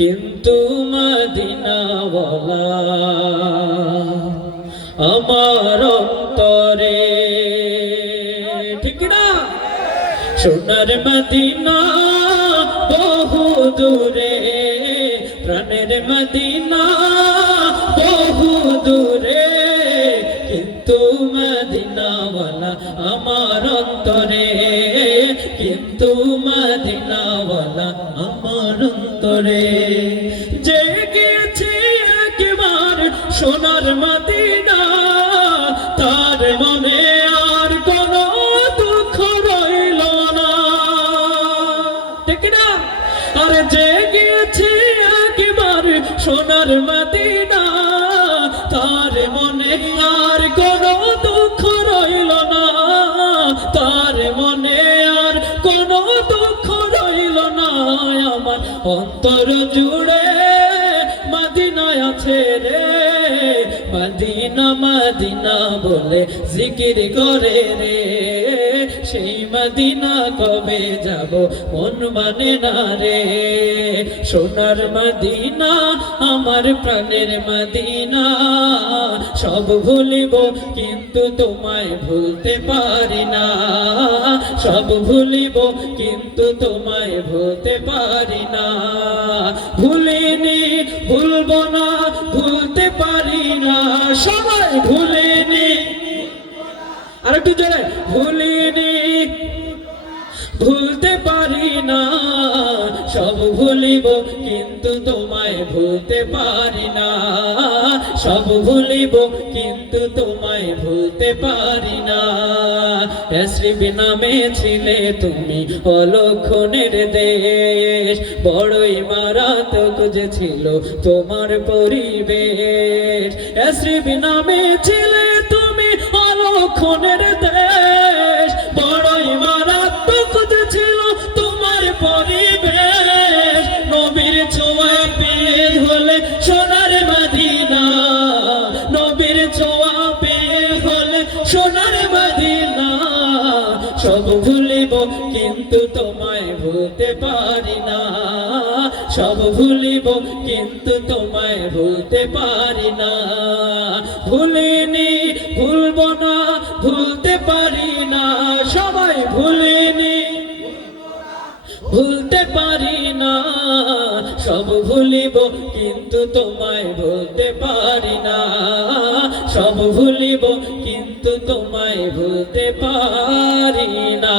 কিন্তু মদিনাওয়ালা আমার অন্তরে, ঠিক না? সোনার মদিনা বহু দূরে, প্রাণের মদিনা বহু দূরে, কিন্তু মদিনাওয়ালা আমার অন্তরে, কিন্তু মদিনাওয়ালা আমার অন্তরে। যে গিয়েছে একবার সোনার মদিনা, তার মনে আর কোনো দুঃখ রইল না, ঠিক না? আর যে গিয়েছে একবার সোনার মদিনা, তার মনে আর কোনো দুঃখ রইল না, তার মনে আর কোনো দুঃখ রইল না। আমার অন্তর জুড়ে মদিনায় আছে রে, মদিনা মদিনা বলে জিকির করে রে, সেই মদিনা কবে যাব মন মানে না রে। সোনার মদিনা আমার প্রাণের মদিনা, সব ভুলিব কিন্তু তোমায় ভুলতে পারি না, সব ভুলিব কিন্তু তোমায় ভুলতে পারি না। ভুলিনি ভুলবো না, ভুলতে পারি না, সবাই ভুলিনি, আর একটু জোরে, ভুলিনি ভুলতে পারি না, সব ভুলিব কিন্তু তোমায় ভুলতে পারি না, সব ভুলিব কিন্তু তোমায় ভুলতে পারি না। শ্রী নামে ছিলে তুমি অলক্ষণের দেশ, বড়ই মারাত্মক যে ছিল তোমার পরিবেশ। শ্রী নামে ছিলে তুমি অলক্ষণের দেশ, বড়ই মারাত্মক যে ছিল তোমার পরিবেশ। নবীর ছোঁয়া পেয়ে হলে সোনার মদিনা, নবীর ছোঁয়া পেয়ে হলে সোনার মদিনা, সব ভুলিব কিন্তু তোমায় ভুলতে পারি না, সব ভুলিব কিন্তু তোমায় ভুলতে পারি না। ভুলিনি ভুলবো না, ভুলতে পারি না, সবাই ভুলিনি ভুলতে পারি না, সব ভুলিব কিন্তু তোমায় ভুলতে পারি না, সব ভুলিব কিন্তু তোমায় ভুলতে পারি না।